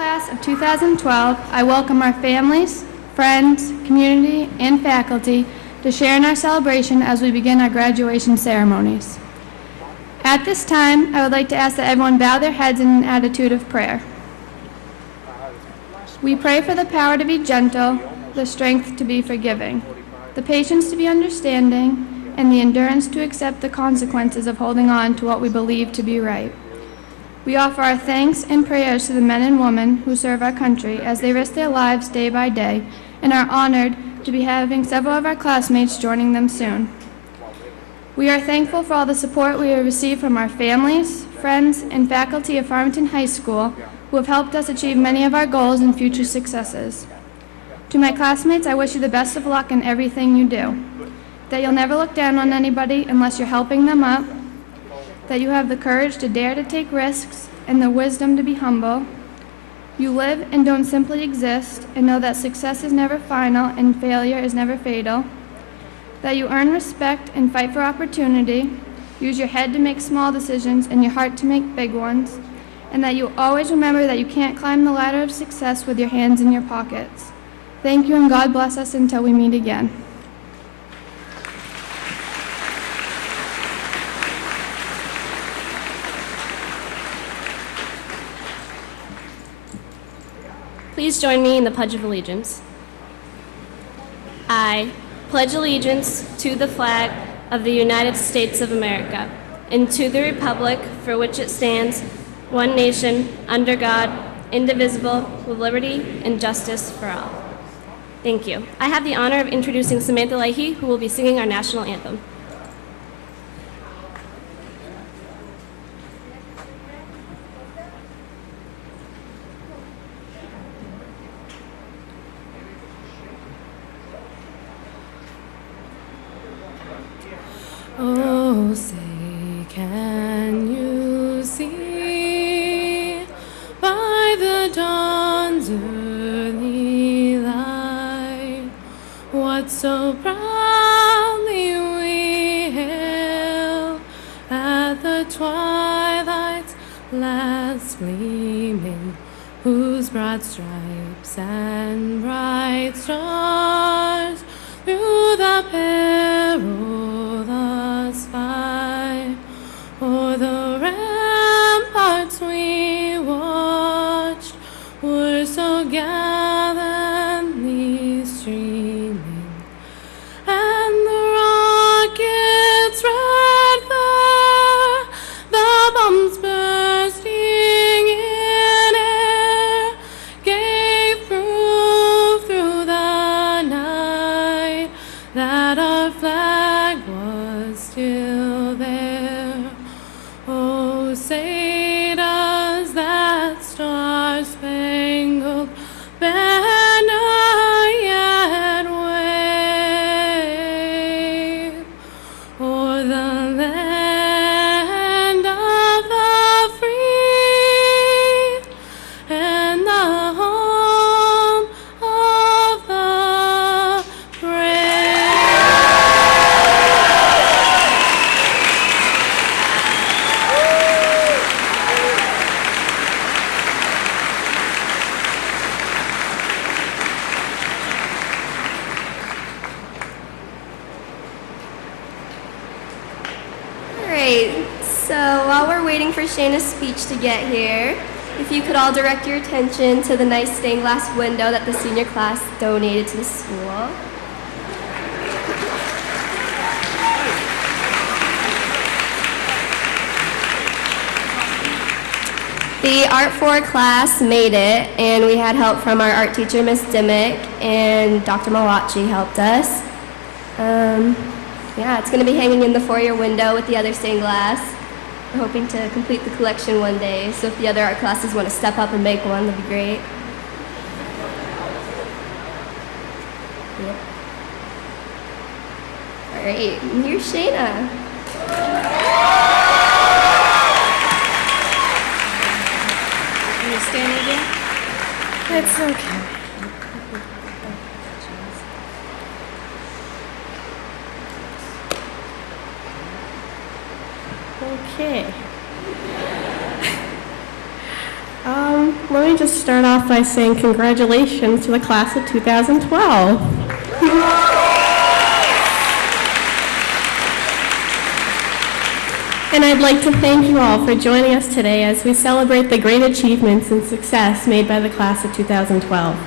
class of 2012, I welcome our families, friends, community, and faculty to share in our celebration as we begin our graduation ceremonies. At this time, I would like to ask that everyone bow their heads in an attitude of prayer. We pray for the power to be gentle, the strength to be forgiving, the patience to be understanding, and the endurance to accept the consequences of holding on to what we believe to be right. We offer our thanks and prayers to the men and women who serve our country as they risk their lives day by day, and are honored to be having several of our classmates joining them soon. We are thankful for all the support we have received from our families, friends, and faculty of Farmington High School who have helped us achieve many of our goals and future successes. To my classmates, I wish you the best of luck in everything you do, that you'll never look down on anybody unless you're helping them up, that you have the courage to dare to take risks and the wisdom to be humble. You live and don't simply exist, and know that success is never final and failure is never fatal, that you earn respect and fight for opportunity, use your head to make small decisions and your heart to make big ones, and that you always remember that you can't climb the ladder of success with your hands in your pockets. Thank you, and God bless us until we meet again. Please join me in the Pledge of Allegiance. I pledge allegiance to the flag of the United States of America and to the republic for which it stands, one nation, under God, indivisible, with liberty and justice for all. Thank you. I have the honor of introducing Samantha Leahy, who will be singing our national anthem. Oh, say, can you see by the dawn's early light what so proudly we hail at the twilight's last gleaming, whose broad stripes and bright stars through the perilous fight o'er the ramparts we watched were so gallantly streaming, and the rockets' red fire, the bombs bursting in air, gave proof through the night that our flag was still there. Oh, say does that star-spangled banner yet wave o'er the land of the free and the home of the brave? Alright, so while we're waiting for Shayna's speech to get here, if you could all direct your attention to the nice stained glass window that the senior class donated to the school. The Art 4 class made it, and we had help from our art teacher, Miss Dimmick, and Dr. Malachi helped us. Yeah, it's going to be hanging in the foyer window with the other stained glass. We're hoping to complete the collection one day, so if the other art classes want to step up and make one, that'd be great. Yep. All right, and here's Shayna. Are you standing again? It's okay. Okay. Let me to start off by saying congratulations to the class of 2012. And I'd like to thank you all for joining us today as we celebrate the great achievements and success made by the class of 2012.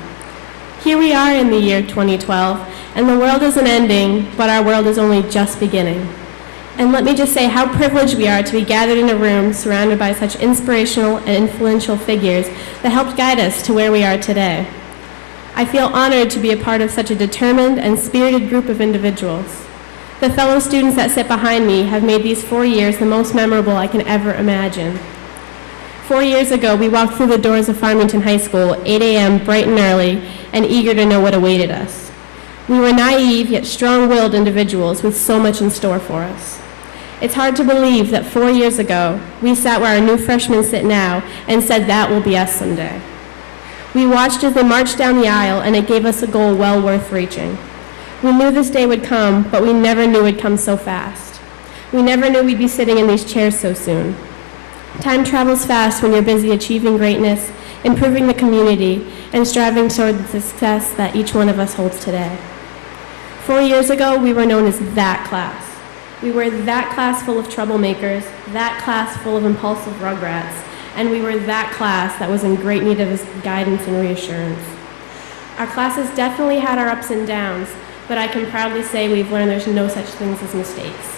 Here we are in the year 2012, and the world isn't ending, but our world is only just beginning. And let me just say how privileged we are to be gathered in a room surrounded by such inspirational and influential figures that helped guide us to where we are today. I feel honored to be a part of such a determined and spirited group of individuals. The fellow students that sit behind me have made these 4 years the most memorable I can ever imagine. 4 years ago, we walked through the doors of Farmington High School, 8 a.m., bright and early, and eager to know what awaited us. We were naive yet strong-willed individuals with so much in store for us. It's hard to believe that 4 years ago, we sat where our new freshmen sit now and said that will be us someday. We watched as they marched down the aisle, and it gave us a goal well worth reaching. We knew this day would come, but we never knew it would come so fast. We never knew we'd be sitting in these chairs so soon. Time travels fast when you're busy achieving greatness, improving the community, and striving toward the success that each one of us holds today. 4 years ago, we were known as that class. We were that class full of troublemakers, that class full of impulsive rugrats, and we were that class that was in great need of guidance and reassurance. Our classes definitely had our ups and downs, but I can proudly say we've learned there's no such things as mistakes.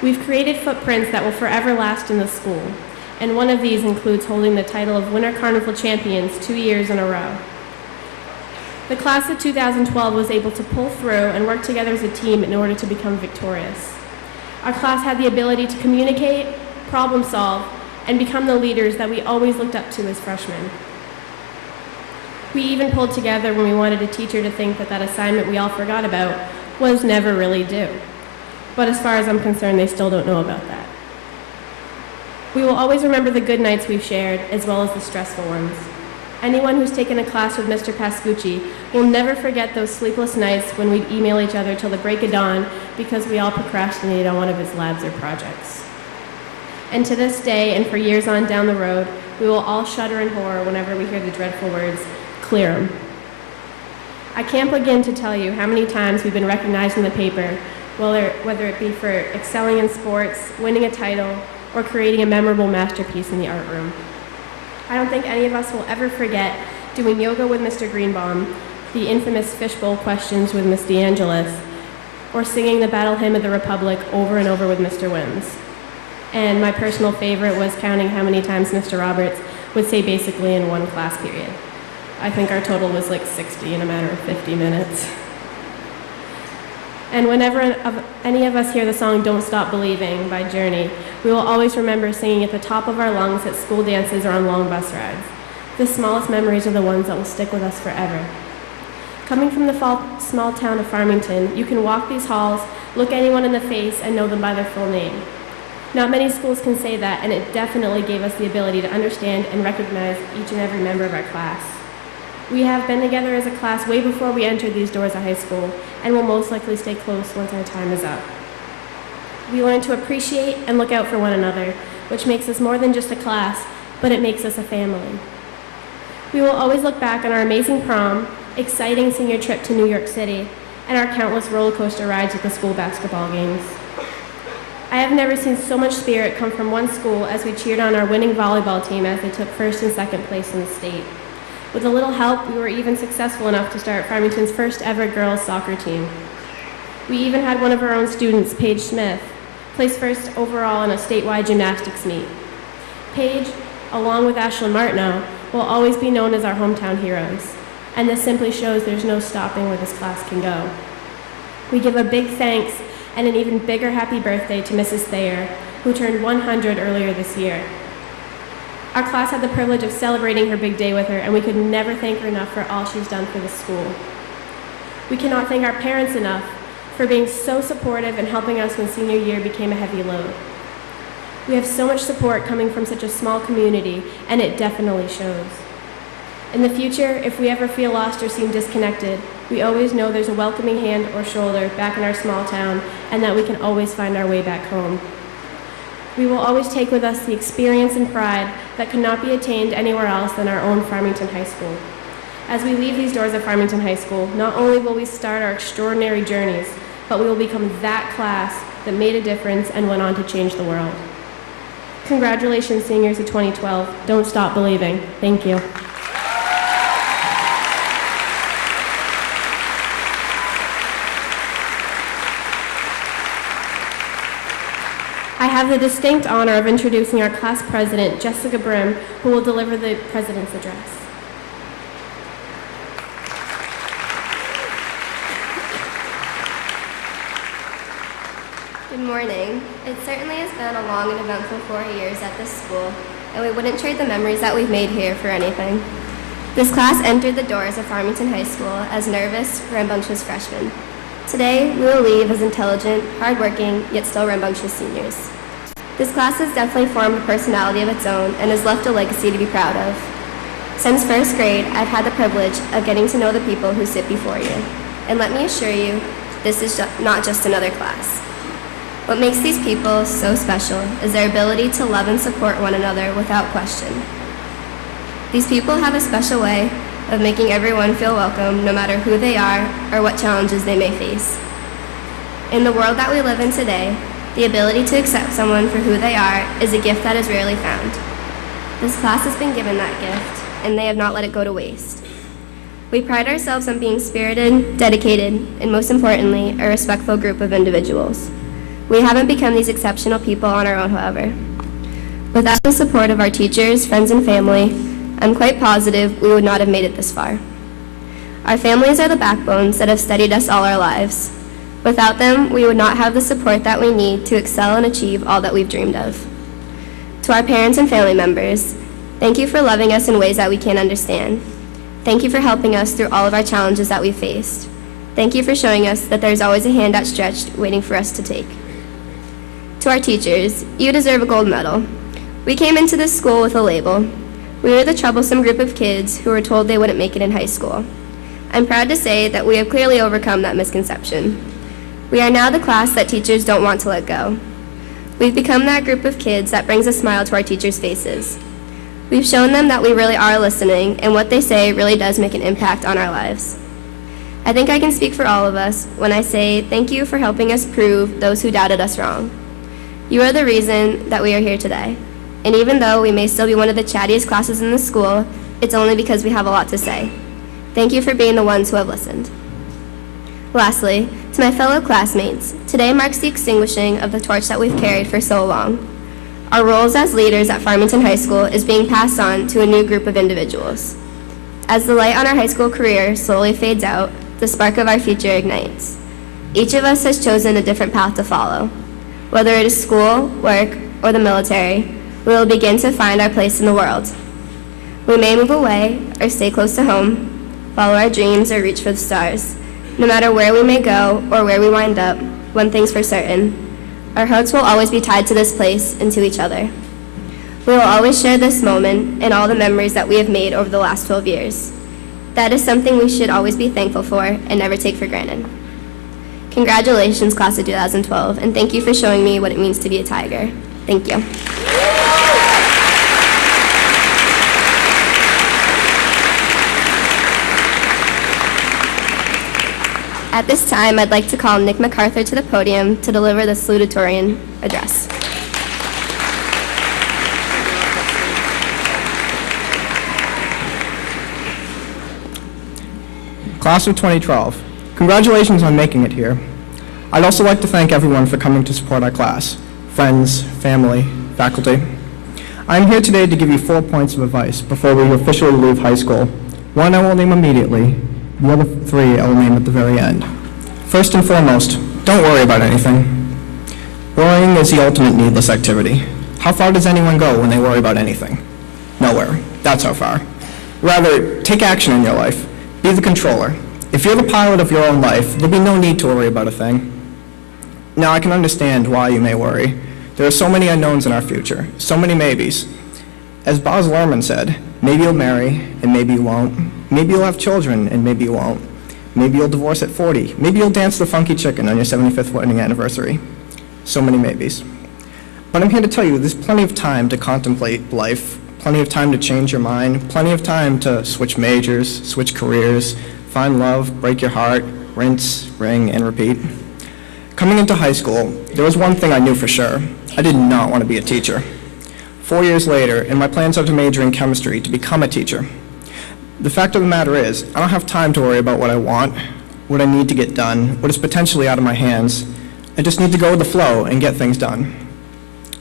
We've created footprints that will forever last in the school, and one of these includes holding the title of Winter Carnival Champions 2 years in a row. The class of 2012 was able to pull through and work together as a team in order to become victorious. Our class had the ability to communicate, problem solve, and become the leaders that we always looked up to as freshmen. We even pulled together when we wanted a teacher to think that assignment we all forgot about was never really due. But as far as I'm concerned, they still don't know about that. We will always remember the good nights we've shared, as well as the stressful ones. Anyone who's taken a class with Mr. Pascucci will never forget those sleepless nights when we'd email each other till the break of dawn because we all procrastinated on one of his labs or projects. And to this day, and for years on down the road, we will all shudder in horror whenever we hear the dreadful words, "Clear 'em." I can't begin to tell you how many times we've been recognized in the paper, whether it be for excelling in sports, winning a title, or creating a memorable masterpiece in the art room. I don't think any of us will ever forget doing yoga with Mr. Greenbaum, the infamous fishbowl questions with Miss DeAngelis, or singing the Battle Hymn of the Republic over and over with Mr. Wims. And my personal favorite was counting how many times Mr. Roberts would say basically in one class period. I think our total was like 60 in a matter of 50 minutes. And whenever any of us hear the song Don't Stop Believing by Journey, we will always remember singing at the top of our lungs at school dances or on long bus rides. The smallest memories are the ones that will stick with us forever. Coming from the small town of Farmington, you can walk these halls, look anyone in the face, and know them by their full name. Not many schools can say that, and it definitely gave us the ability to understand and recognize each and every member of our class. We have been together as a class way before we entered these doors of high school, and will most likely stay close once our time is up. We learn to appreciate and look out for one another, which makes us more than just a class, but it makes us a family. We will always look back on our amazing prom, exciting senior trip to New York City, and our countless roller coaster rides at the school basketball games. I have never seen so much spirit come from one school as we cheered on our winning volleyball team as they took first and second place in the state. With a little help, we were even successful enough to start Farmington's first ever girls soccer team. We even had one of our own students, Paige Smith, place first overall in a statewide gymnastics meet. Paige, along with Ashlyn Martineau, will always be known as our hometown heroes, and this simply shows there's no stopping where this class can go. We give a big thanks and an even bigger happy birthday to Mrs. Thayer, who turned 100 earlier this year. Our class had the privilege of celebrating her big day with her, and we could never thank her enough for all she's done for the school. We cannot thank our parents enough for being so supportive and helping us when senior year became a heavy load. We have so much support coming from such a small community, and it definitely shows. In the future, if we ever feel lost or seem disconnected, we always know there's a welcoming hand or shoulder back in our small town, and that we can always find our way back home. We will always take with us the experience and pride that could not be attained anywhere else than our own Farmington High School. As we leave these doors of Farmington High School, not only will we start our extraordinary journeys, but we will become that class that made a difference and went on to change the world. Congratulations, seniors of 2012. Don't stop believing. Thank you. I have the distinct honor of introducing our class president, Jessica Brim, who will deliver the president's address. Good morning. It certainly has been a long and eventful 4 years at this school, and we wouldn't trade the memories that we've made here for anything. This class entered the doors of Farmington High School as nervous, rambunctious freshmen. Today, we will leave as intelligent, hardworking, yet still rambunctious seniors. This class has definitely formed a personality of its own and has left a legacy to be proud of. Since first grade, I've had the privilege of getting to know the people who sit before you. And let me assure you, this is not just another class. What makes these people so special is their ability to love and support one another without question. These people have a special way of making everyone feel welcome no matter who they are or what challenges they may face. In the world that we live in today, the ability to accept someone for who they are is a gift that is rarely found. This class has been given that gift, and they have not let it go to waste. We pride ourselves on being spirited, dedicated, and most importantly, a respectful group of individuals. We haven't become these exceptional people on our own, however. Without the support of our teachers, friends, and family, I'm quite positive we would not have made it this far. Our families are the backbones that have steadied us all our lives. Without them, we would not have the support that we need to excel and achieve all that we've dreamed of. To our parents and family members, thank you for loving us in ways that we can't understand. Thank you for helping us through all of our challenges that we've faced. Thank you for showing us that there's always a hand outstretched waiting for us to take. To our teachers, you deserve a gold medal. We came into this school with a label. We were the troublesome group of kids who were told they wouldn't make it in high school. I'm proud to say that we have clearly overcome that misconception. We are now the class that teachers don't want to let go. We've become that group of kids that brings a smile to our teachers' faces. We've shown them that we really are listening, and what they say really does make an impact on our lives. I think I can speak for all of us when I say thank you for helping us prove those who doubted us wrong. You are the reason that we are here today. And even though we may still be one of the chattiest classes in the school, it's only because we have a lot to say. Thank you for being the ones who have listened. Lastly, to my fellow classmates, today marks the extinguishing of the torch that we've carried for so long. Our roles as leaders at Farmington High School is being passed on to a new group of individuals. As the light on our high school career slowly fades out, the spark of our future ignites. Each of us has chosen a different path to follow. Whether it is school, work, or the military, we will begin to find our place in the world. We may move away or stay close to home, follow our dreams, or reach for the stars. No matter where we may go or where we wind up, one thing's for certain: our hearts will always be tied to this place and to each other. We will always share this moment and all the memories that we have made over the last 12 years. That is something we should always be thankful for and never take for granted. Congratulations, class of 2012, and thank you for showing me what it means to be a Tiger. Thank you. At this time, I'd like to call Nick MacArthur to the podium to deliver the salutatorian address. Class of 2012, congratulations on making it here. I'd also like to thank everyone for coming to support our class, friends, family, faculty. I'm here today to give you 4 points of advice before we officially leave high school. One I will name immediately, the other 3 I will name at the very end. First and foremost, don't worry about anything. Worrying is the ultimate needless activity. How far does anyone go when they worry about anything? Nowhere. That's how far. Rather, take action in your life. Be the controller. If you're the pilot of your own life, there'll be no need to worry about a thing. Now, I can understand why you may worry. There are so many unknowns in our future, so many maybes. As Baz Luhrmann said, maybe you'll marry, and maybe you won't. Maybe you'll have children, and maybe you won't. Maybe you'll divorce at 40. Maybe you'll dance the funky chicken on your 75th wedding anniversary. So many maybes. But I'm here to tell you there's plenty of time to contemplate life, plenty of time to change your mind, plenty of time to switch majors, switch careers, find love, break your heart, rinse, ring, and repeat. Coming into high school, there was one thing I knew for sure. I did not want to be a teacher. 4 years later, and my plans are to major in chemistry to become a teacher. The fact of the matter is, I don't have time to worry about what I want, what I need to get done, what is potentially out of my hands. I just need to go with the flow and get things done.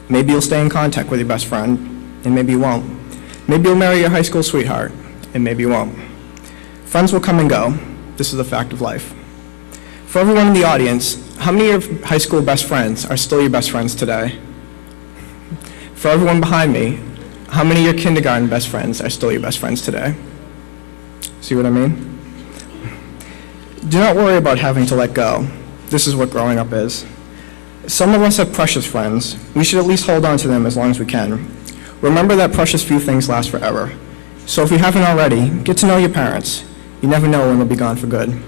Maybe you'll stay in contact with your best friend, and maybe you won't. Maybe you'll marry your high school sweetheart, and maybe you won't. Friends will come and go. This is a fact of life. For everyone in the audience, how many of your high school best friends are still your best friends today? For everyone behind me, how many of your kindergarten best friends are still your best friends today? See what I mean? Do not worry about having to let go. This is what growing up is. Some of us have precious friends. We should at least hold on to them as long as we can. Remember that precious few things last forever. So if you haven't already, get to know your parents. You never know when they'll be gone for good.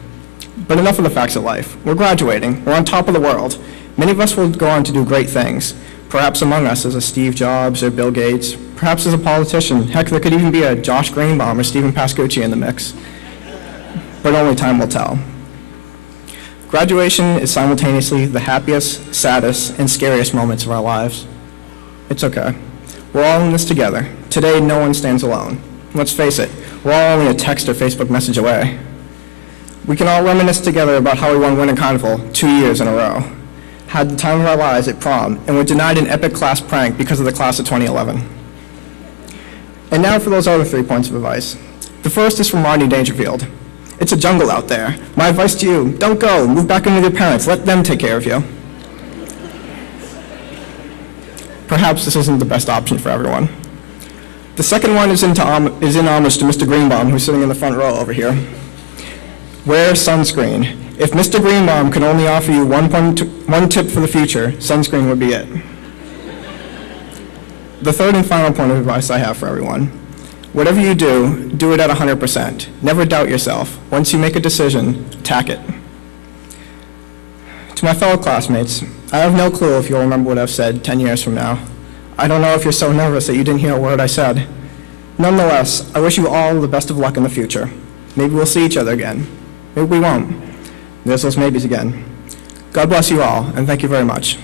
But enough of the facts of life. We're graduating. We're on top of the world. Many of us will go on to do great things. Perhaps among us is a Steve Jobs or Bill Gates. Perhaps as a politician. Heck, there could even be a Josh Greenbaum or Stephen Pascucci in the mix. But only time will tell. Graduation is simultaneously the happiest, saddest, and scariest moments of our lives. It's okay. We're all in this together. Today, no one stands alone. Let's face it, we're all only a text or Facebook message away. We can all reminisce together about how we won Winter Carnival 2 years in a row, had the time of our lives at prom, and were denied an epic class prank because of the class of 2011. And now for those other 3 points of advice. The first is from Rodney Dangerfield. It's a jungle out there. My advice to you, don't go. Move back in with your parents. Let them take care of you. Perhaps this isn't the best option for everyone. The second one is in homage to Mr. Greenbaum, who's sitting in the front row over here. Wear sunscreen. If Mr. Greenbaum could only offer you one tip for the future, sunscreen would be it. The third and final point of advice I have for everyone. Whatever you do, do it at 100%. Never doubt yourself. Once you make a decision, attack it. To my fellow classmates, I have no clue if you'll remember what I've said 10 years from now. I don't know if you're so nervous that you didn't hear a word I said. Nonetheless, I wish you all the best of luck in the future. Maybe we'll see each other again. Maybe we won't. There's those maybes again. God bless you all, and thank you very much.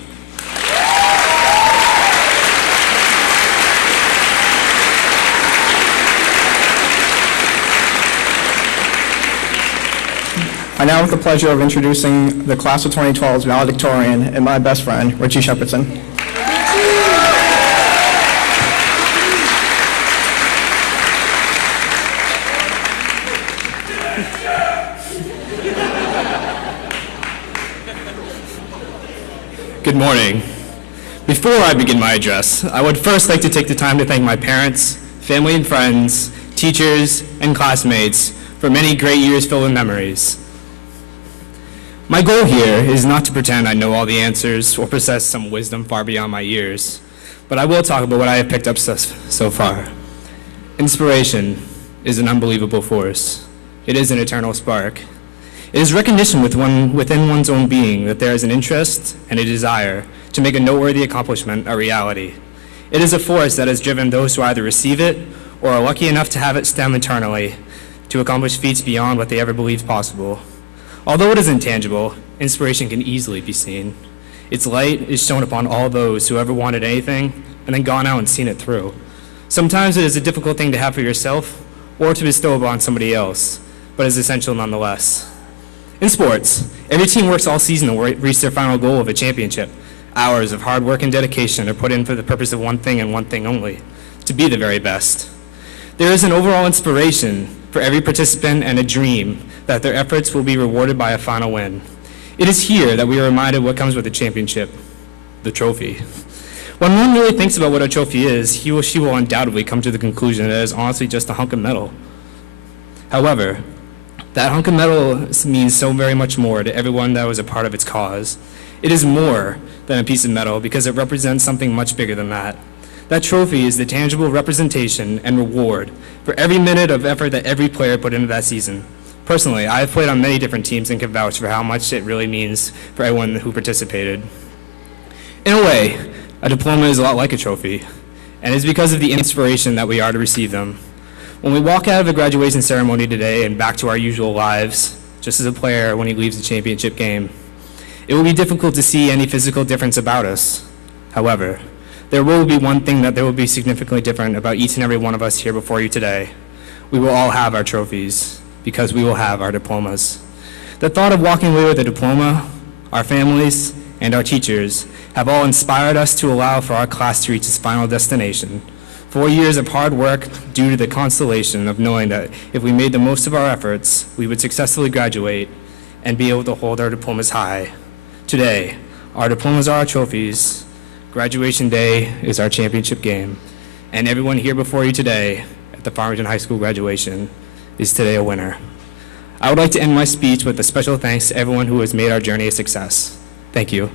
I now have the pleasure of introducing the class of 2012's valedictorian and my best friend, Richie Shepherdson. Good morning. Before I begin my address, I would first like to take the time to thank my parents, family and friends, teachers, and classmates for many great years filled with memories. My goal here is not to pretend I know all the answers or possess some wisdom far beyond my years, but I will talk about what I have picked up so far. Inspiration is an unbelievable force. It is an eternal spark. It is recognition within one's own being that there is an interest and a desire to make a noteworthy accomplishment a reality. It is a force that has driven those who either receive it or are lucky enough to have it stem internally to accomplish feats beyond what they ever believed possible. Although it is intangible, inspiration can easily be seen. Its light is shown upon all those who ever wanted anything and then gone out and seen it through. Sometimes it is a difficult thing to have for yourself or to bestow upon somebody else, but is essential nonetheless. In sports, every team works all season to reach their final goal of a championship. Hours of hard work and dedication are put in for the purpose of one thing and one thing only, to be the very best. There is an overall inspiration for every participant and a dream that their efforts will be rewarded by a final win. It is here that we are reminded what comes with a championship, the trophy. When one really thinks about what a trophy is, he or she will undoubtedly come to the conclusion that it is honestly just a hunk of metal. However, that hunk of metal means so very much more to everyone that was a part of its cause. It is more than a piece of metal because it represents something much bigger than that. That trophy is the tangible representation and reward for every minute of effort that every player put into that season. Personally, I have played on many different teams and can vouch for how much it really means for everyone who participated. In a way, A diploma is a lot like a trophy, and it's because of the inspiration that we are to receive them. When we walk out of a graduation ceremony today and back to our usual lives, just as a player when he leaves the championship game, it will be difficult to see any physical difference about us. However, there will be one thing that will be significantly different about each and every one of us here before you today. We will all have our trophies because we will have our diplomas. The thought of walking away with a diploma, our families, and our teachers have all inspired us to allow for our class to reach its final destination. 4 years of hard work due to the consolation of knowing that if we made the most of our efforts, we would successfully graduate and be able to hold our diplomas high. Today, our diplomas are our trophies, graduation day is our championship game, and everyone here before you today at the Farmington High School graduation is today a winner. I would like to end my speech with a special thanks to everyone who has made our journey a success. Thank you.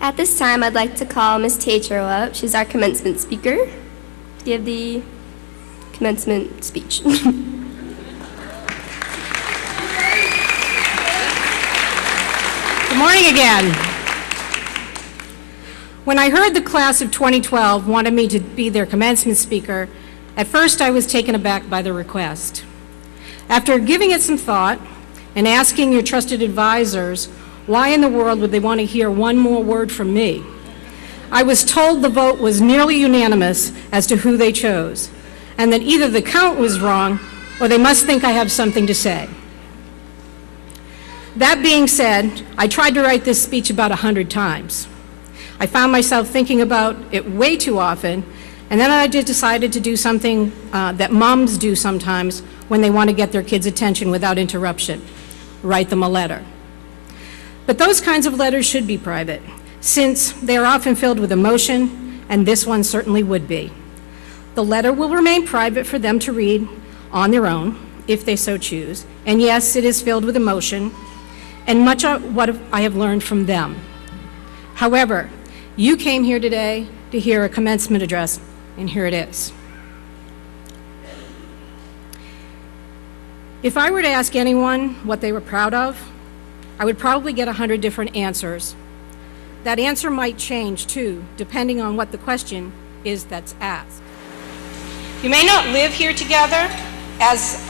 At this time, I'd like to call Ms. Tatro up. She's our commencement speaker to give the commencement speech. Good morning again. When I heard the class of 2012 wanted me to be their commencement speaker, at first I was taken aback by the request. After giving it some thought and asking your trusted advisors, why in the world would they want to hear one more word from me? I was told the vote was nearly unanimous as to who they chose, and that either the count was wrong or they must think I have something to say. That being said, I tried to write this speech about 100 times. I found myself thinking about it way too often, and then I decided to do something that moms do sometimes when they want to get their kids' attention without interruption: write them a letter. But those kinds of letters should be private, since they are often filled with emotion, and this one certainly would be. The letter will remain private for them to read on their own, if they so choose, and yes, it is filled with emotion, and much of what I have learned from them. However, you came here today to hear a commencement address, and here it is. If I were to ask anyone what they were proud of, I would probably get 100 different answers. That answer might change too, depending on what the question is that's asked. You may not live here together as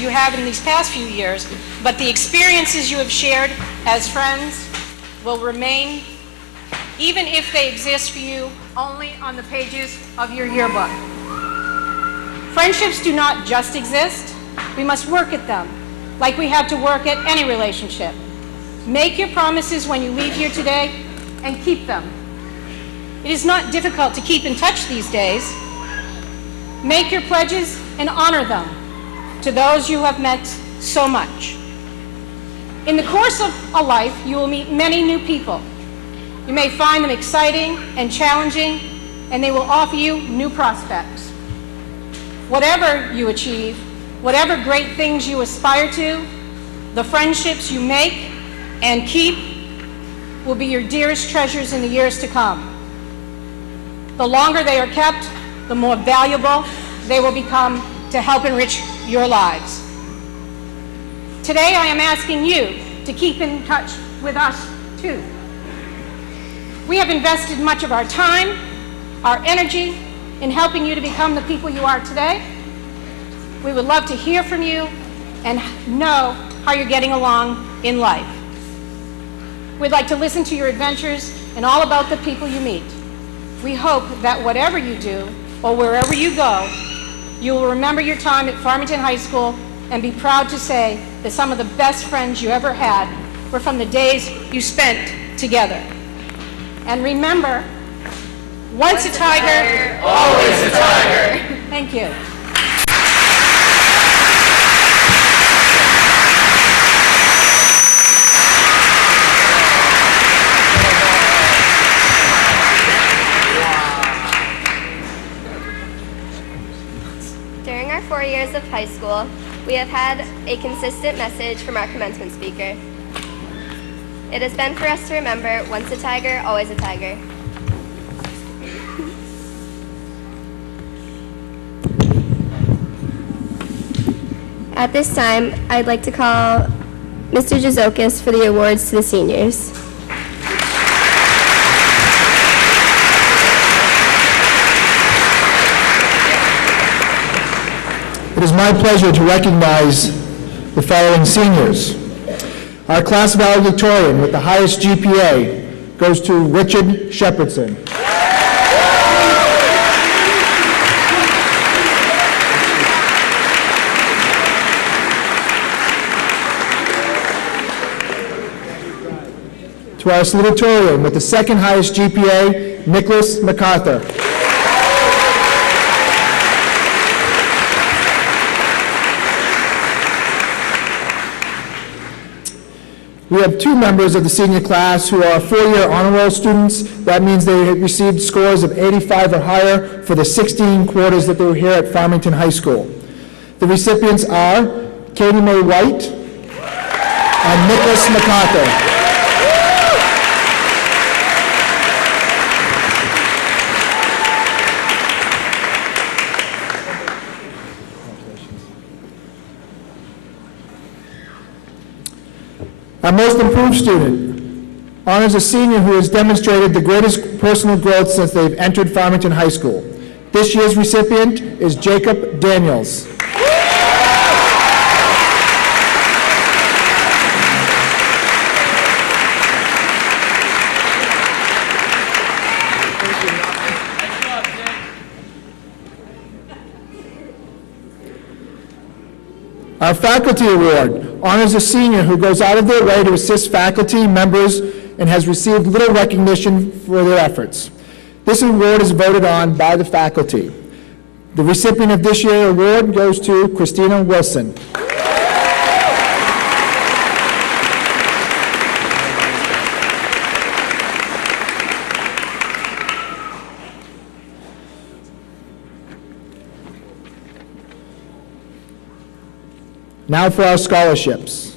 you have in these past few years, but the experiences you have shared as friends will remain, even if they exist for you only on the pages of your yearbook. Friendships do not just exist, we must work at them, like we have to work at any relationship. Make your promises when you leave here today and keep them. It is not difficult to keep in touch these days. Make your pledges and honor them to those you have meant so much. In the course of a life, you will meet many new people. You may find them exciting and challenging, and they will offer you new prospects. Whatever you achieve, whatever great things you aspire to, the friendships you make and keep will be your dearest treasures in the years to come. The longer they are kept, the more valuable they will become to help enrich your lives. Today, I am asking you to keep in touch with us, too. We have invested much of our time, our energy, in helping you to become the people you are today. We would love to hear from you and know how you're getting along in life. We'd like to listen to your adventures and all about the people you meet. We hope that whatever you do or wherever you go, you will remember your time at Farmington High School and be proud to say that some of the best friends you ever had were from the days you spent together. And remember, once a tiger, always a tiger. Thank you. During our 4 years of high school, we have had a consistent message from our commencement speaker. It has been for us to remember, once a tiger, always a tiger. At this time, I'd like to call Mr. Jazokis for the awards to the seniors. It is my pleasure to recognize the following seniors. Our class valedictorian with the highest GPA goes to Richard Shepherdson. To our salutatorian with the second highest GPA, Nicholas MacArthur. We have two members of the senior class who are four-year honor roll students. That means they have received scores of 85 or higher for the 16 quarters that they were here at Farmington High School. The recipients are Katie Mae White and Nicholas MacArthur. Our most improved student honors a senior who has demonstrated the greatest personal growth since they've entered Farmington High School. This year's recipient is Jacob Daniels. Our Faculty Award honors a senior who goes out of their way to assist faculty members and has received little recognition for their efforts. This award is voted on by the faculty. The recipient of this year's award goes to Christina Wilson. Now for our scholarships.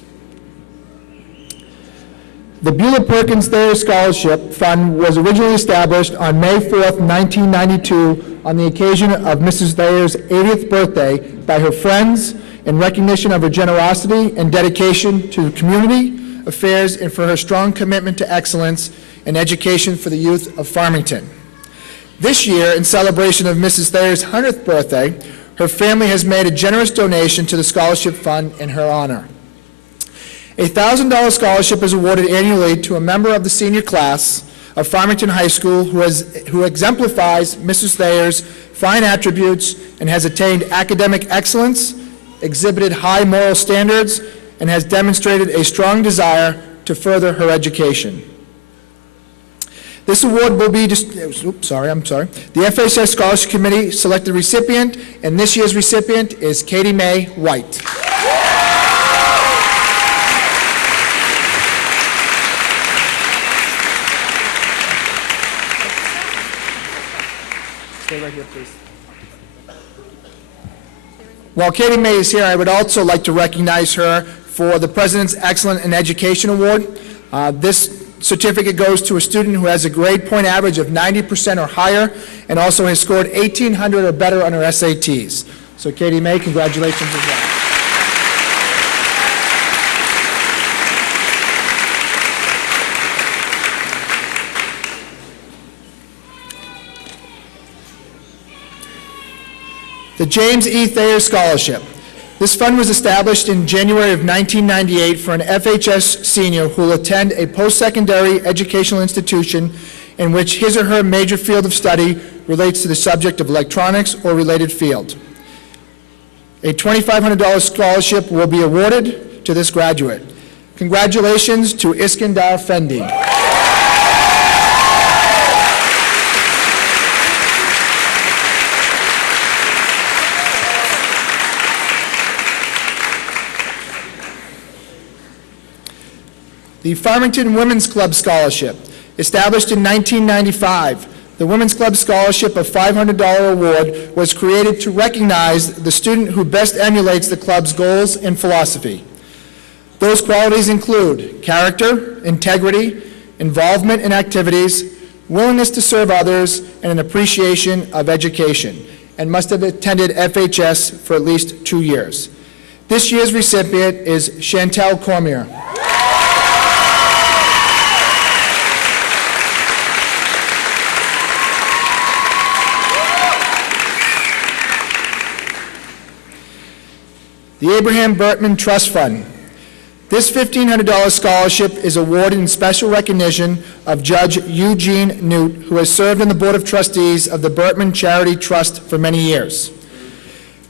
The Beulah Perkins Thayer Scholarship Fund was originally established on May 4th, 1992, on the occasion of Mrs. Thayer's 80th birthday by her friends in recognition of her generosity and dedication to community affairs and for her strong commitment to excellence in education for the youth of Farmington. This year, in celebration of Mrs. Thayer's 100th birthday, her family has made a generous donation to the scholarship fund in her honor. A $1,000 scholarship is awarded annually to a member of the senior class of Farmington High School who exemplifies Mrs. Thayer's fine attributes and has attained academic excellence, exhibited high moral standards, and has demonstrated a strong desire to further her education. This award will be, The FHS Scholarship Committee selected the recipient, and this year's recipient is Katie Mae White. Stay right here, please. While Katie Mae is here, I would also like to recognize her for the President's Excellence in Education Award. This certificate goes to a student who has a grade point average of 90% or higher and also has scored 1,800 or better on her SATs. So Katie Mae, congratulations as well. The James E. Thayer Scholarship. This fund was established in January of 1998 for an FHS senior who will attend a post-secondary educational institution in which his or her major field of study relates to the subject of electronics or related field. A $2,500 scholarship will be awarded to this graduate. Congratulations to Iskandar Fendi. The Farmington Women's Club Scholarship. Established in 1995, the Women's Club Scholarship of $500 award was created to recognize the student who best emulates the club's goals and philosophy. Those qualities include character, integrity, involvement in activities, willingness to serve others, and an appreciation of education, and must have attended FHS for at least 2 years. This year's recipient is Chantel Cormier. The Abraham Bertman Trust Fund. This $1,500 scholarship is awarded in special recognition of Judge Eugene Newt, who has served on the Board of Trustees of the Bertman Charity Trust for many years.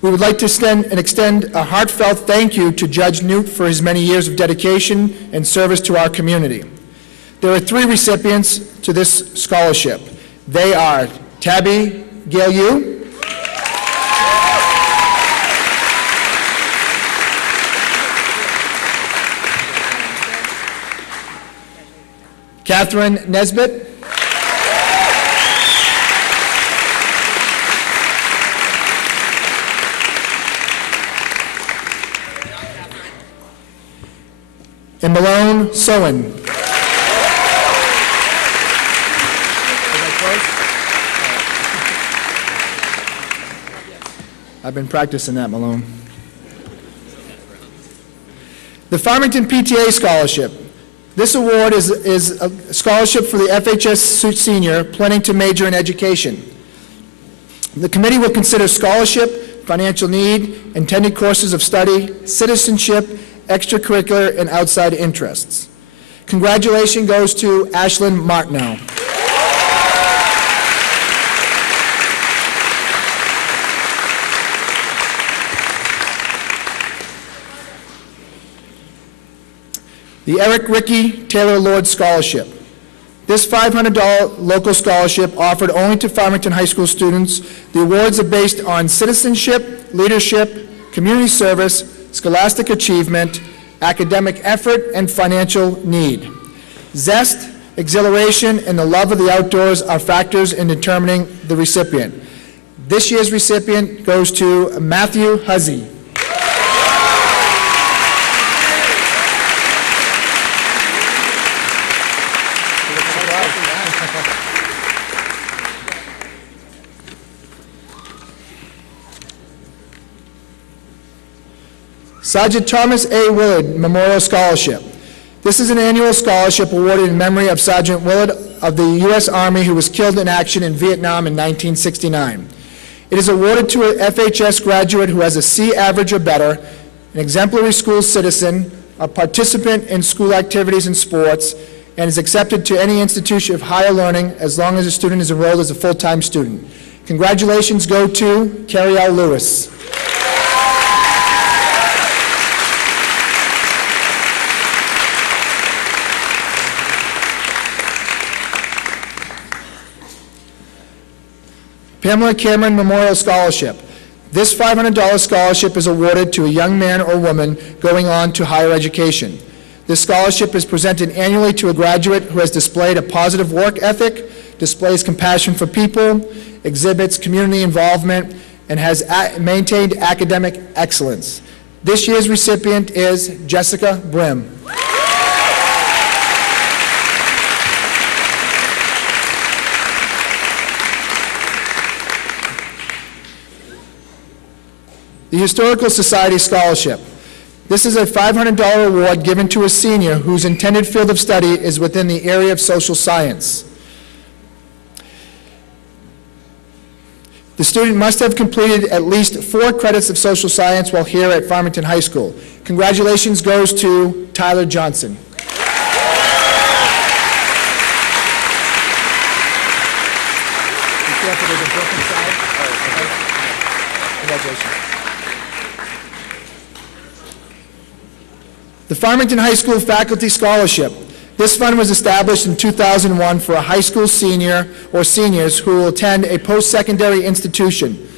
We would like to extend a heartfelt thank you to Judge Newt for his many years of dedication and service to our community. There are 3 recipients to this scholarship. They are Tabby Gale, Catherine Nesbitt, and Malone Sowen. I've been practicing that, Malone. The Farmington PTA Scholarship. This award is a scholarship for the FHS senior planning to major in education. The committee will consider scholarship, financial need, intended courses of study, citizenship, extracurricular, and outside interests. Congratulations goes to Ashlyn Martineau. The Eric Ricky Taylor Lord Scholarship. This $500 local scholarship offered only to Farmington High School students. The awards are based on citizenship, leadership, community service, scholastic achievement, academic effort, and financial need. Zest, exhilaration, and the love of the outdoors are factors in determining the recipient. This year's recipient goes to Matthew Huzzy. Sergeant Thomas A. Willard Memorial Scholarship. This is an annual scholarship awarded in memory of Sergeant Willard of the U.S. Army who was killed in action in Vietnam in 1969. It is awarded to an FHS graduate who has a C average or better, an exemplary school citizen, a participant in school activities and sports, and is accepted to any institution of higher learning as long as the student is enrolled as a full-time student. Congratulations go to Carrie L. Lewis. Pamela Cameron Memorial Scholarship. This $500 scholarship is awarded to a young man or woman going on to higher education. This scholarship is presented annually to a graduate who has displayed a positive work ethic, displays compassion for people, exhibits community involvement, and has maintained academic excellence. This year's recipient is Jessica Brim. The Historical Society Scholarship. This is a $500 award given to a senior whose intended field of study is within the area of social science. The student must have completed at least 4 credits of social science while here at Farmington High School. Congratulations goes to Tyler Johnson. Congratulations. The Farmington High School Faculty Scholarship. This fund was established in 2001 for a high school senior or seniors who will attend a post-secondary institution.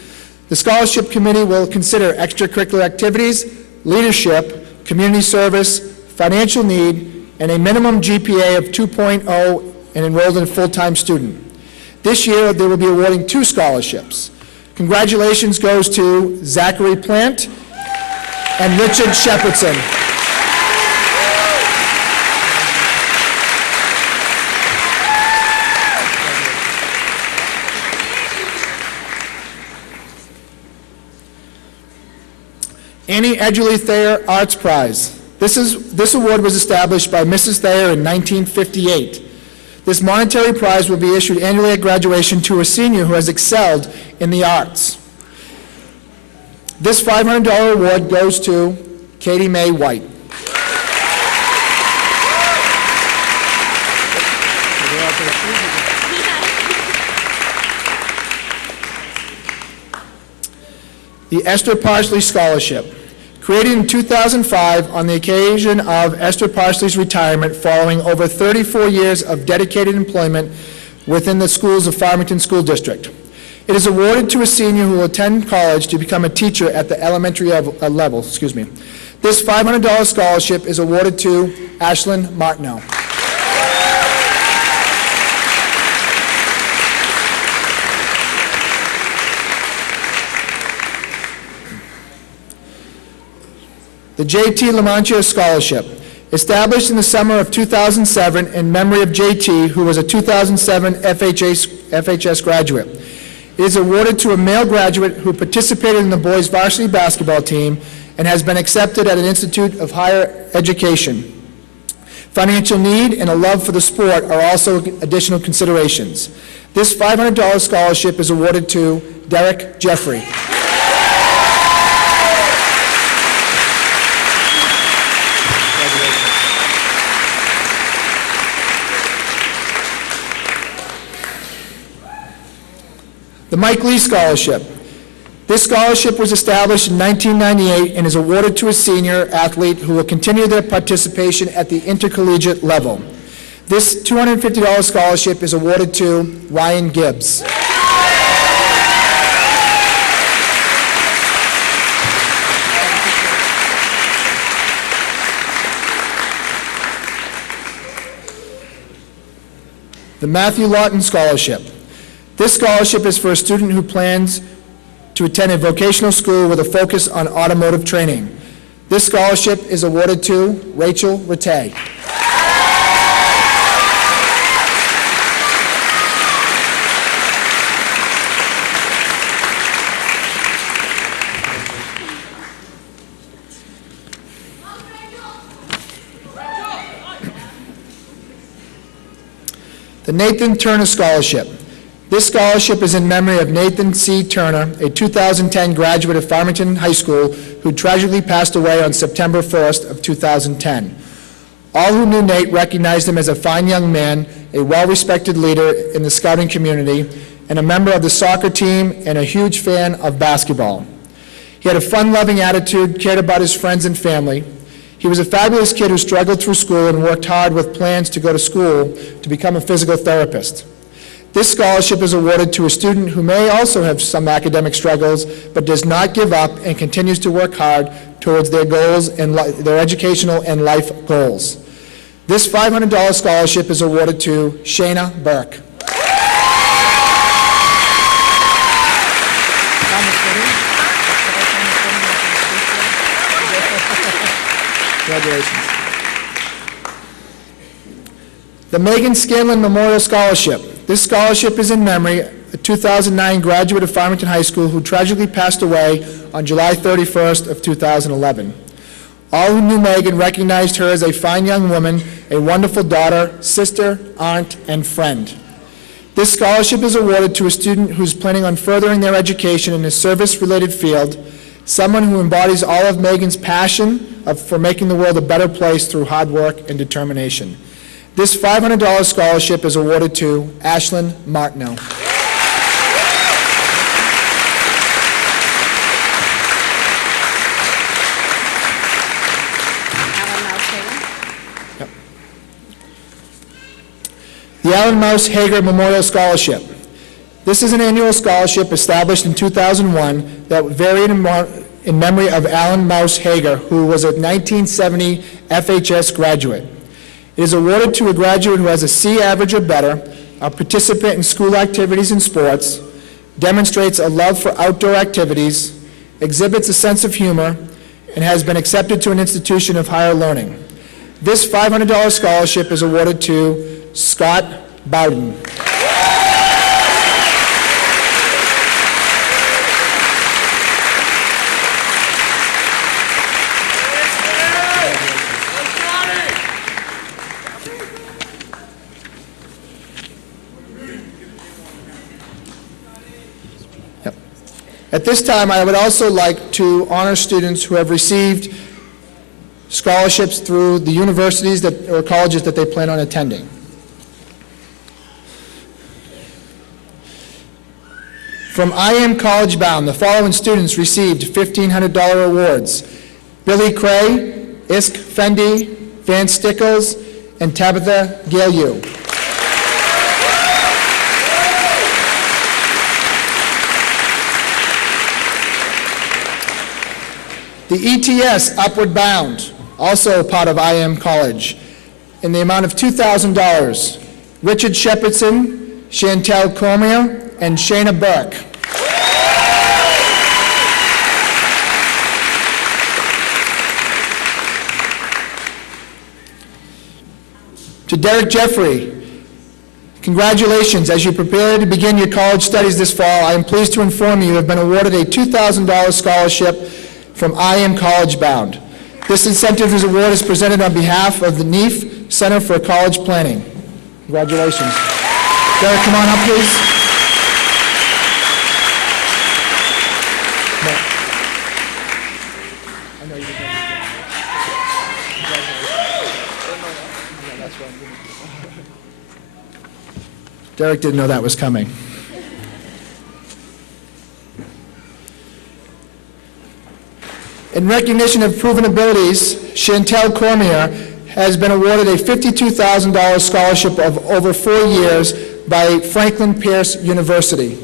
The scholarship committee will consider extracurricular activities, leadership, community service, financial need, and a minimum GPA of 2.0 and enrolled in a full-time student. This year, they will be awarding 2 scholarships. Congratulations goes to Zachary Plant and Richard Shepherdson. Annie Edgerly Thayer Arts Prize. This award was established by Mrs. Thayer in 1958. This monetary prize will be issued annually at graduation to a senior who has excelled in the arts. This $500 award goes to Katie Mae White. The Esther Parsley Scholarship. Created in 2005 on the occasion of Esther Parsley's retirement following over 34 years of dedicated employment within the schools of Farmington School District. It is awarded to a senior who will attend college to become a teacher at the elementary level. This $500 scholarship is awarded to Ashlyn Martineau. The J.T. Lamantia Scholarship, established in the summer of 2007 in memory of J.T., who was a 2007 FHS graduate. It is awarded to a male graduate who participated in the boys' varsity basketball team and has been accepted at an institute of higher education. Financial need and a love for the sport are also additional considerations. This $500 scholarship is awarded to Derek Jeffrey. The Mike Lee Scholarship. This scholarship was established in 1998 and is awarded to a senior athlete who will continue their participation at the intercollegiate level. This $250 scholarship is awarded to Ryan Gibbs. The Matthew Lawton Scholarship. This scholarship is for a student who plans to attend a vocational school with a focus on automotive training. This scholarship is awarded to Rachel Rattay. The Nathan Turner Scholarship. This scholarship is in memory of Nathan C. Turner, a 2010 graduate of Farmington High School who tragically passed away on September 1st of 2010. All who knew Nate recognized him as a fine young man, a well-respected leader in the scouting community, and a member of the soccer team and a huge fan of basketball. He had a fun-loving attitude, cared about his friends and family. He was a fabulous kid who struggled through school and worked hard with plans to go to school to become a physical therapist. This scholarship is awarded to a student who may also have some academic struggles, but does not give up and continues to work hard towards their goals and their educational and life goals. This $500 scholarship is awarded to Shayna Burke. Congratulations. The Megan Scanlon Memorial Scholarship. This scholarship is in memory of a 2009 graduate of Farmington High School who tragically passed away on July 31st of 2011. All who knew Megan recognized her as a fine young woman, a wonderful daughter, sister, aunt, and friend. This scholarship is awarded to a student who's planning on furthering their education in a service-related field, someone who embodies all of Megan's passion for making the world a better place through hard work and determination. This $500 scholarship is awarded to Ashlyn Martineau. Yep. The Alan Mouse Hager Memorial Scholarship. This is an annual scholarship established in 2001 that varied in memory of Alan Mouse Hager, who was a 1970 FHS graduate. It is awarded to a graduate who has a C average or better, a participant in school activities and sports, demonstrates a love for outdoor activities, exhibits a sense of humor, and has been accepted to an institution of higher learning. This $500 scholarship is awarded to Scott Bowden. At this time, I would also like to honor students who have received scholarships through the universities or colleges that they plan on attending. From I Am College Bound, the following students received $1,500 awards: Billy Cray, Isk Fendi, Van Stickles, and Tabitha Galew. The ETS Upward Bound, also part of I Am College, in the amount of $2,000, Richard Shepherdson, Chantel Cormier, and Shayna Burke. To Derek Jeffrey, congratulations. As you prepare to begin your college studies this fall, I am pleased to inform you have been awarded a $2,000 scholarship from I Am College Bound. This incentive award is presented on behalf of the NEEF Center for College Planning. Congratulations. Derek, come on up, please. Derek didn't know that was coming. In recognition of proven abilities, Chantel Cormier has been awarded a $52,000 scholarship of over 4 years by Franklin Pierce University.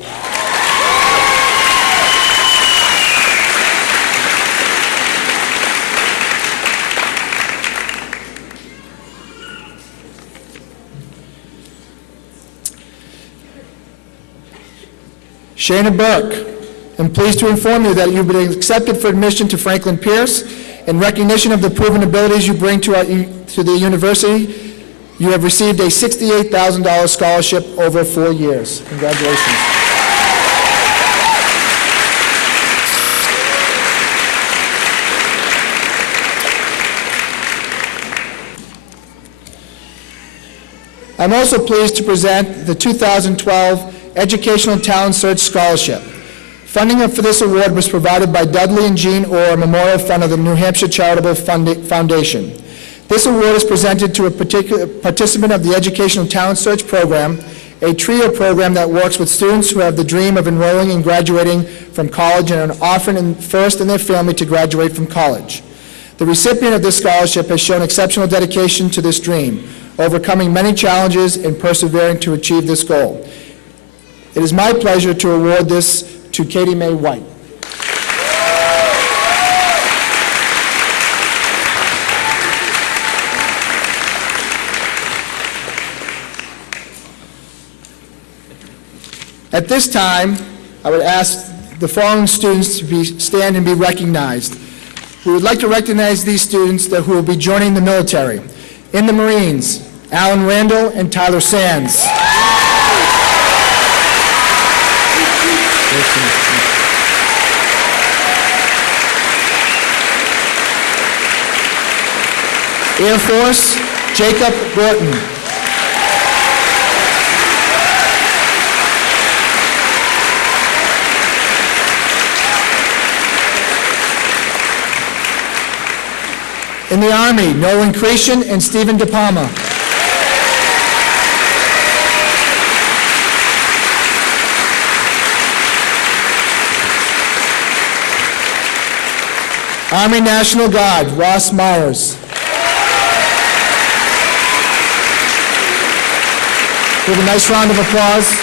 Shayna Burke, I'm pleased to inform you that you've been accepted for admission to Franklin Pierce. In recognition of the proven abilities you bring to the university, you have received a $68,000 scholarship over 4 years. Congratulations. I'm also pleased to present the 2012 Educational Talent Search Scholarship. Funding for this award was provided by Dudley and Jean Orr Memorial Fund of the New Hampshire Charitable Foundation. This award is presented to a particular participant of the Educational Talent Search Program, a TRIO program that works with students who have the dream of enrolling and graduating from college and are often first in their family to graduate from college. The recipient of this scholarship has shown exceptional dedication to this dream, overcoming many challenges and persevering to achieve this goal. It is my pleasure to award this to Katie Mae White. At this time, I would ask the following students to stand and be recognized. We would like to recognize these students who will be joining the military. In the Marines, Alan Randall and Tyler Sands. Air Force, Jacob Gorton. In the Army, Nolan Cretion and Stephen DePalma. Army National Guard, Ross Myers. Give a nice round of applause.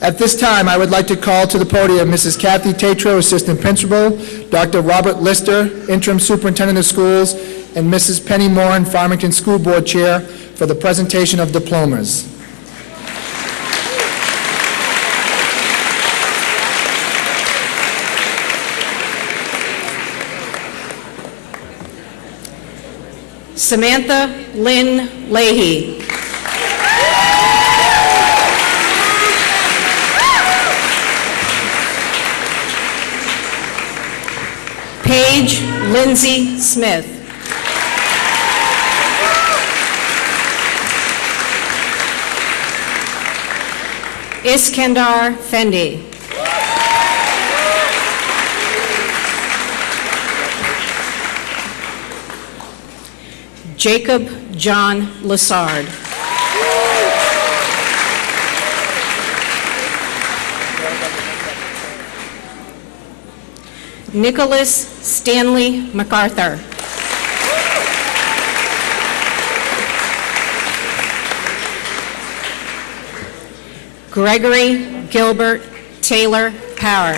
At this time, I would like to call to the podium Mrs. Kathy Tatro, Assistant Principal, Dr. Robert Lister, Interim Superintendent of Schools, and Mrs. Penny Moran, Farmington School Board Chair, for the presentation of diplomas. Samantha Lynn Leahy. Paige Lindsay Smith. Iskandar Fendi. Jacob John Lassard. Nicholas Stanley MacArthur. Gregory Gilbert Taylor Power.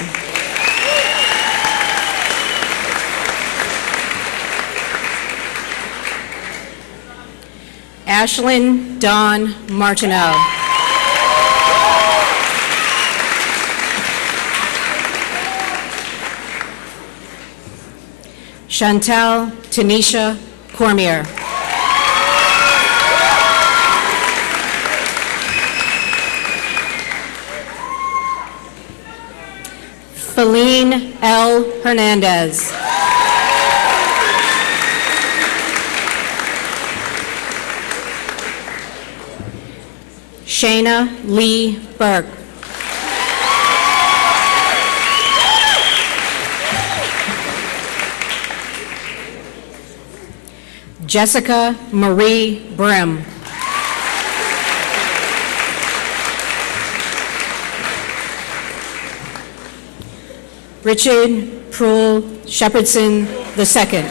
Ashlyn Dawn Martineau. Chantal Tanisha Cormier. Feline L. Hernandez. Shayna Lee Burke. Jessica Marie Brim. Richard Proul Shepherdson II.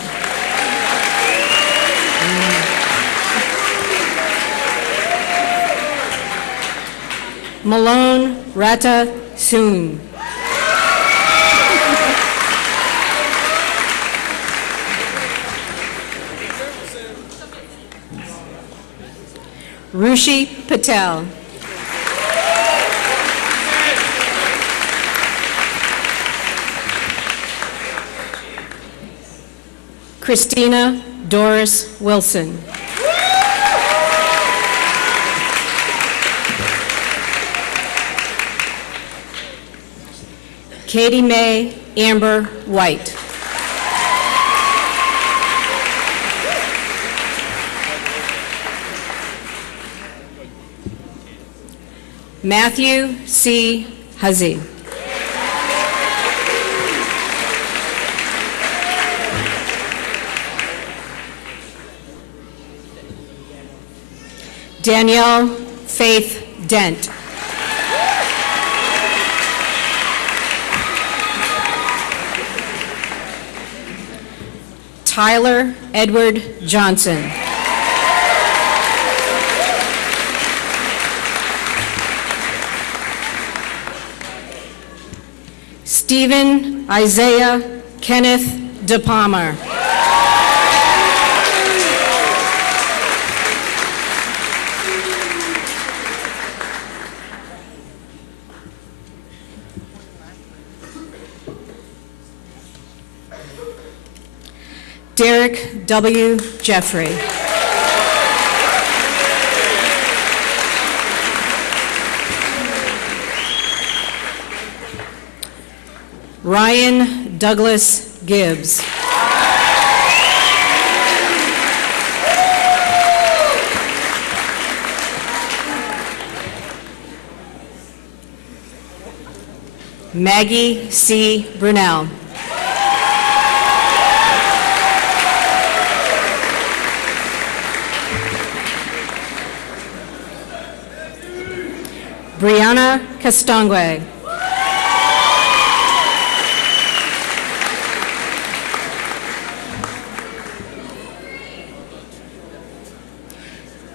Malone Rata Soon. Rushi Patel. Christina Doris Wilson. Katie Mae Amber White. Matthew C. Huzzy. Danielle Faith Dent. Tyler Edward Johnson. Stephen Isaiah Kenneth DePalmer. Derek W. Jeffrey. Ryan Douglas Gibbs. Maggie C. Brunel. Brianna Castongue.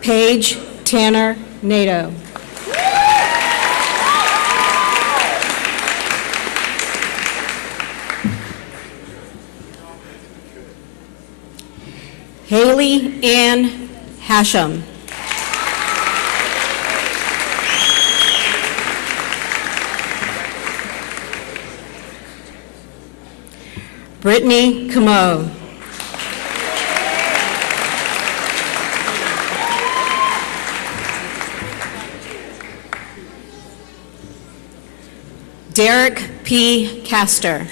Paige Tanner Nato. Haley Ann Hashem. Brittany Camo. Derek P. Castor.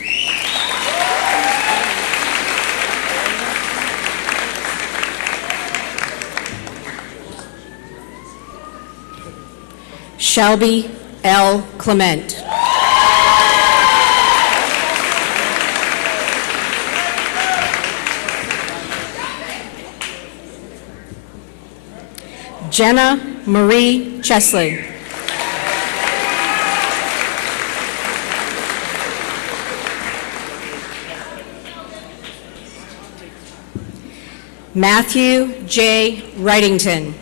Shelby L. Clement. Jenna Marie Chesley. Matthew J. Wrightington.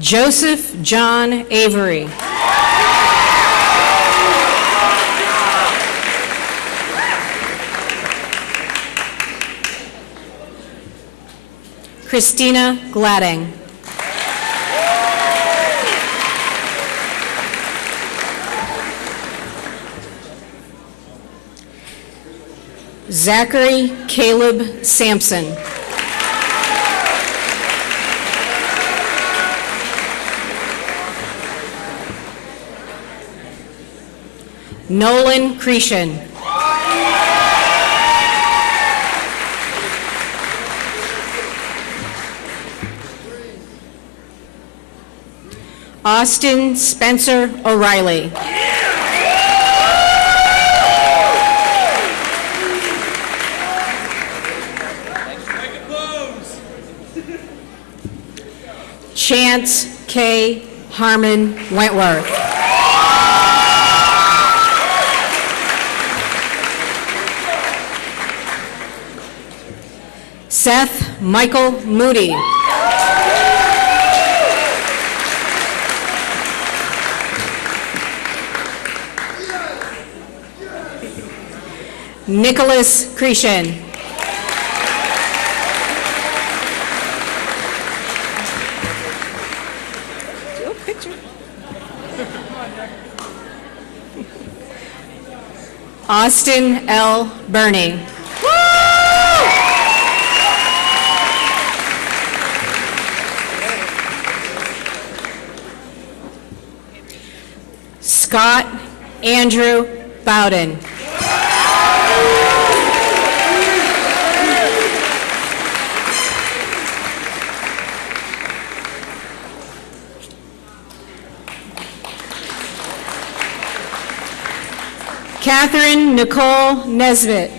Joseph John Avery. Christina Gladding. Zachary Caleb Sampson. Nolan Cretion. Austin Spencer O'Reilly. Chance K. Harmon Wentworth. Seth Michael Moody. Nicholas Cretion. Austin L. Burney. Scott Andrew Bowden. Catherine Nicole Nesbitt.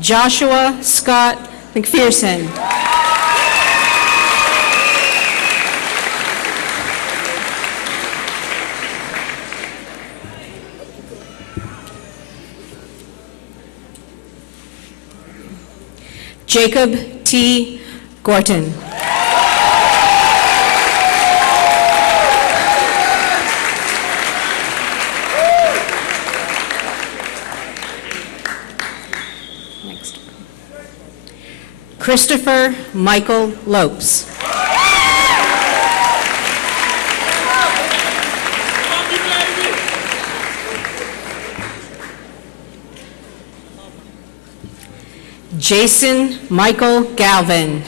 Joshua Scott McPherson. Jacob T. Gorton. Next. Christopher Michael Lopes. Jason Michael Galvin.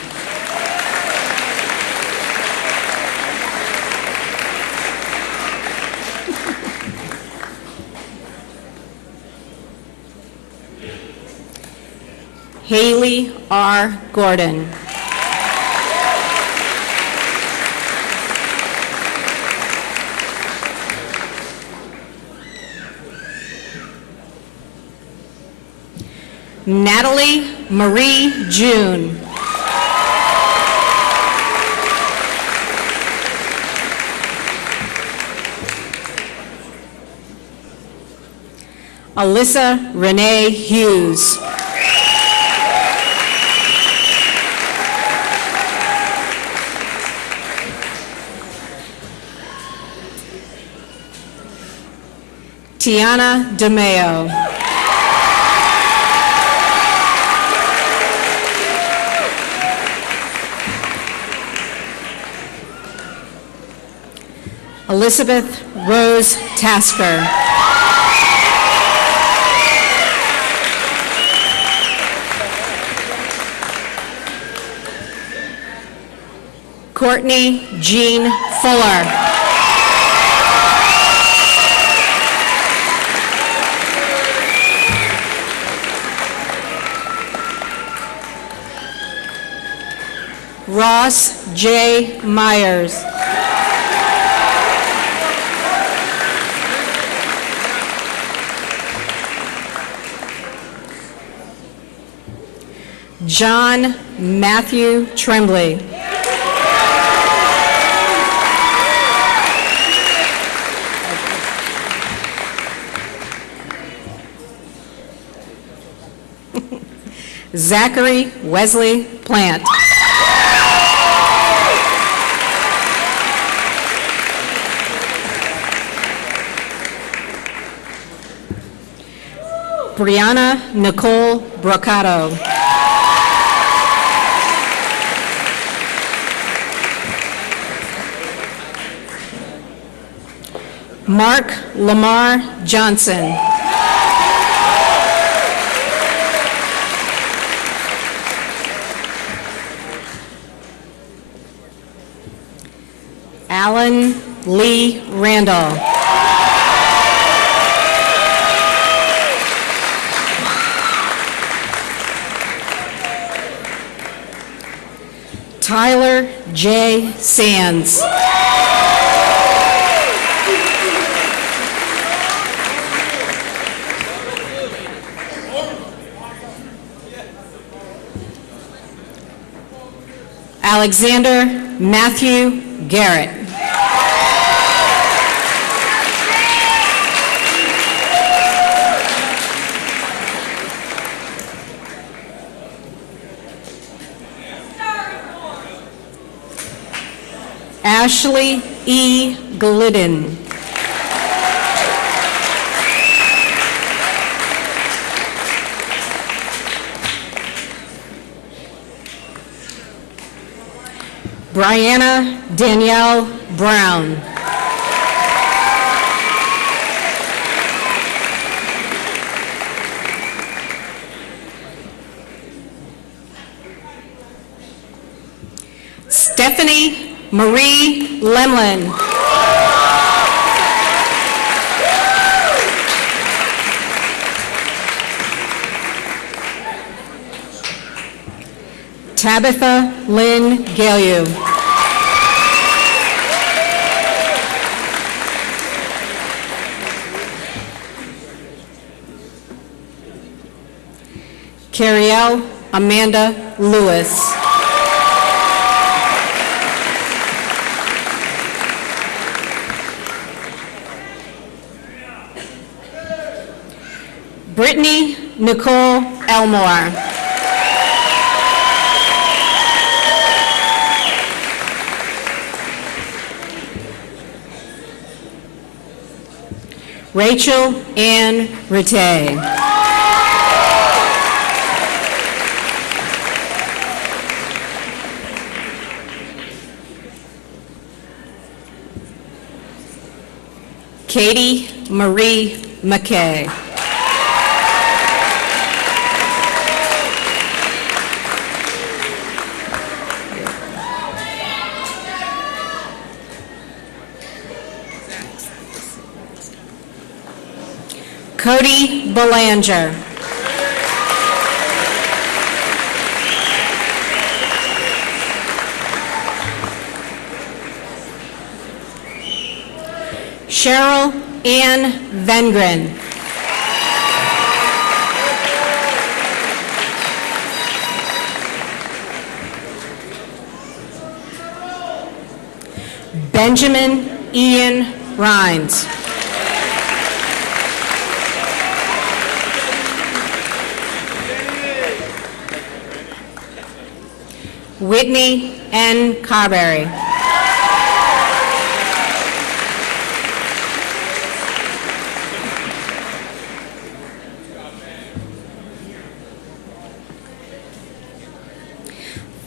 Haley R. Gordon. Natalie Marie June. Alyssa Renee Hughes. Tiana DeMeo. Elizabeth Rose Tasker. Courtney Jean Fuller. Ross J. Myers. John Matthew Tremblay. Zachary Wesley Plant. Brianna Nicole Brocato. Mark Lamar Johnson. Alan Lee Randall. Tyler J. Sands. Alexander Matthew Garrett. Ashley E. Glidden. Brianna Danielle Brown. Stephanie Marie Lemlin. Tabitha Lynn Galew. Carrielle Amanda Lewis. Brittany Nicole Elmore. Rachel Ann Rattay. Katie Marie McKay. Cody Belanger. Cheryl Ann Vengren. Benjamin Ian Rhines. Whitney N. Carberry.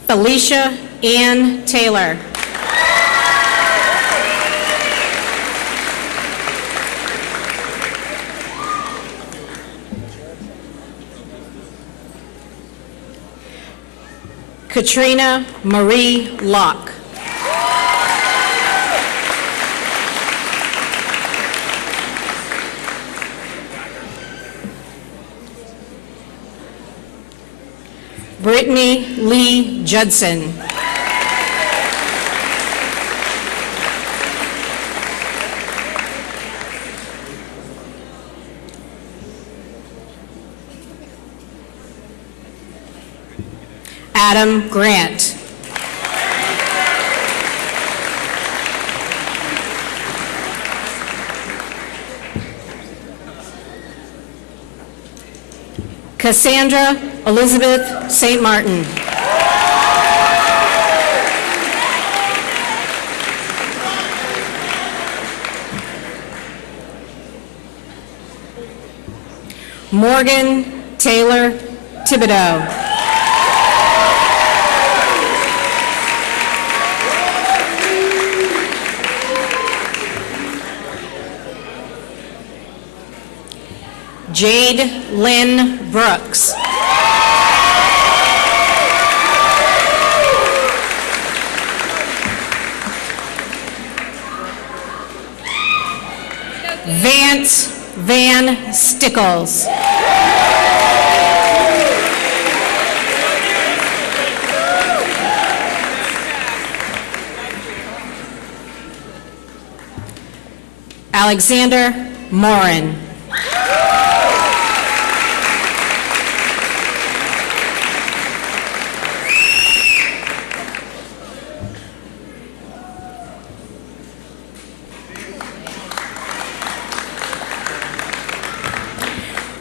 Felicia Ann Taylor. Katrina Marie Locke. Brittany Lee Judson. Adam Grant. Cassandra Elizabeth St. Martin. Morgan Taylor Thibodeau. Jade Lynn Brooks. Vance Van Stickles. Alexander Morin.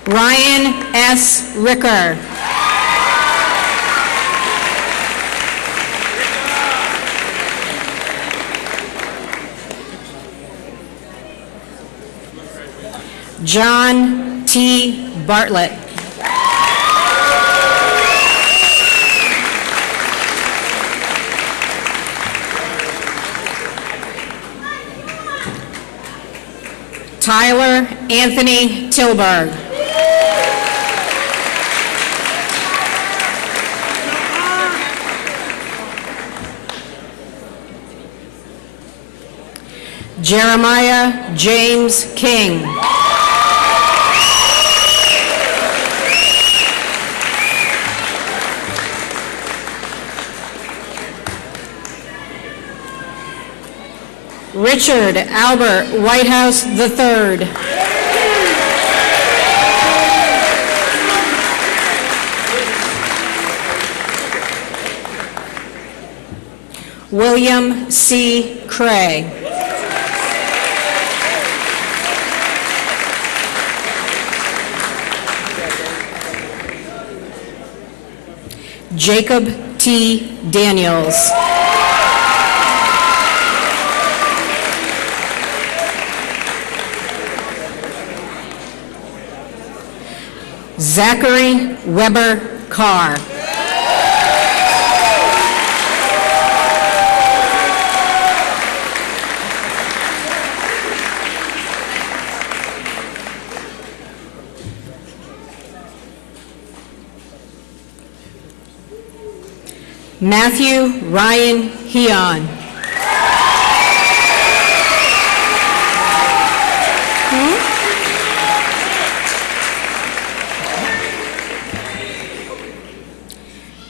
Ryan S. Ricker. John T. Bartlett. Tyler Anthony Tilburg. Jeremiah James King. Richard Albert Whitehouse III. William C. Cray. Jacob T. Daniels. Zachary Weber Carr. Matthew Ryan Heon.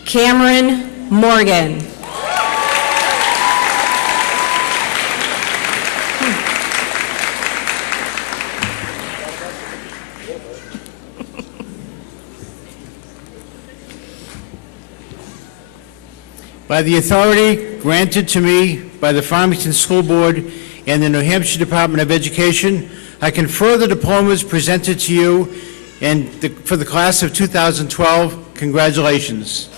Cameron Morgan. By the authority granted to me by the Farmington School Board and the New Hampshire Department of Education, I confer the diplomas presented to you and for the class of 2012. Congratulations.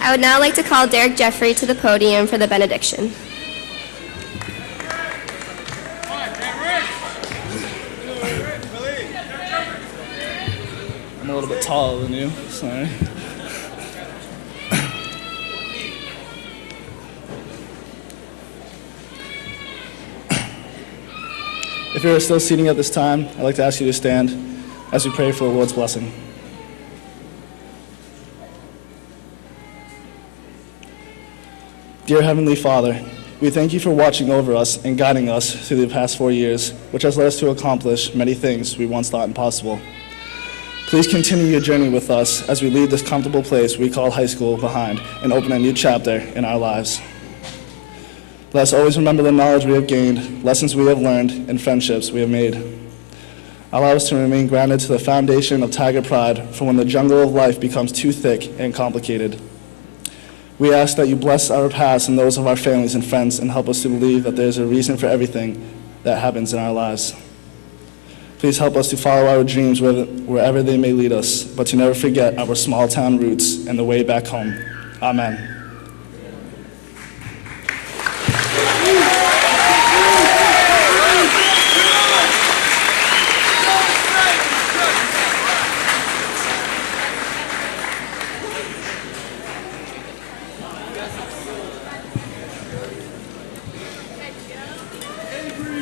I would now like to call Derek Jeffrey to the podium for the benediction. I'm a little bit taller than you, sorry. If you are still seating at this time, I'd like to ask you to stand as we pray for the Lord's blessing. Dear Heavenly Father, we thank you for watching over us and guiding us through the past 4 years, which has led us to accomplish many things we once thought impossible. Please continue your journey with us as we leave this comfortable place we call high school behind and open a new chapter in our lives. Let us always remember the knowledge we have gained, lessons we have learned, and friendships we have made. Allow us to remain grounded to the foundation of Tiger Pride for when the jungle of life becomes too thick and complicated. We ask that you bless our paths and those of our families and friends and help us to believe that there is a reason for everything that happens in our lives. Please help us to follow our dreams wherever they may lead us, but to never forget our small town roots and the way back home. Amen.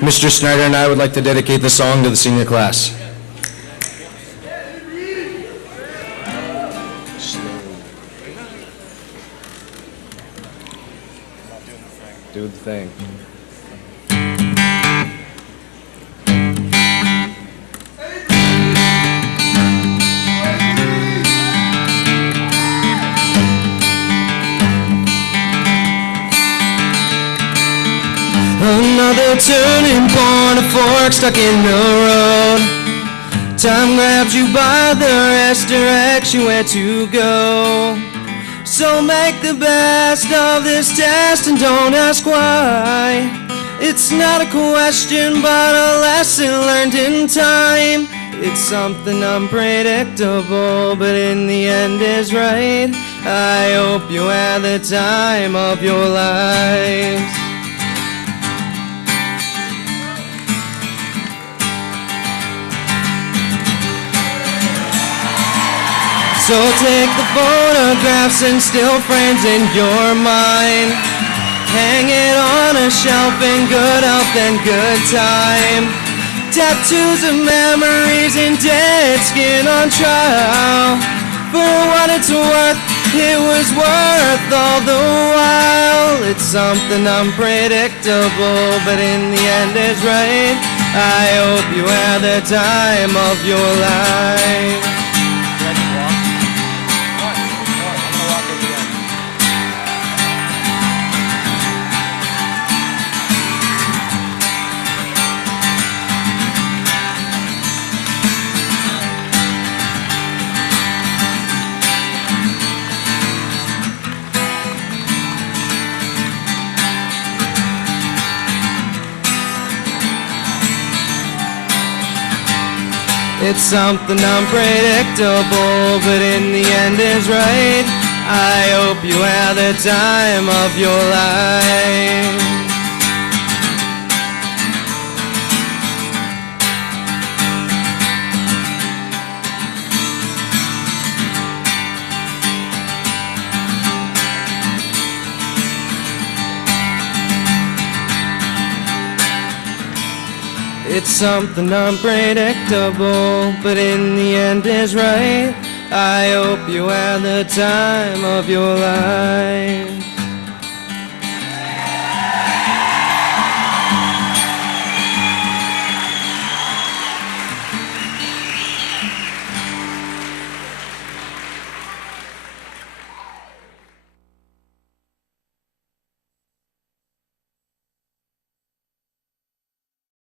Mr. Snyder and I would like to dedicate the song to the senior class. Do the thing. Another turning point, a fork stuck in the road. Time grabs you by the wrist, directs you where to go. So make the best of this test and don't ask why. It's not a question but a lesson learned in time. It's something unpredictable but in the end is right. I hope you had the time of your lives. So take the photographs and still frames in your mind. Hang it on a shelf in good health and good time. Tattoos of memories and dead skin on trial. For what it's worth, it was worth all the while. It's something unpredictable, but in the end it's right. I hope you had the time of your life. It's something unpredictable, but in the end is right. I hope you had the time of your life. It's something unpredictable, but in the end is right. I hope you had the time of your life.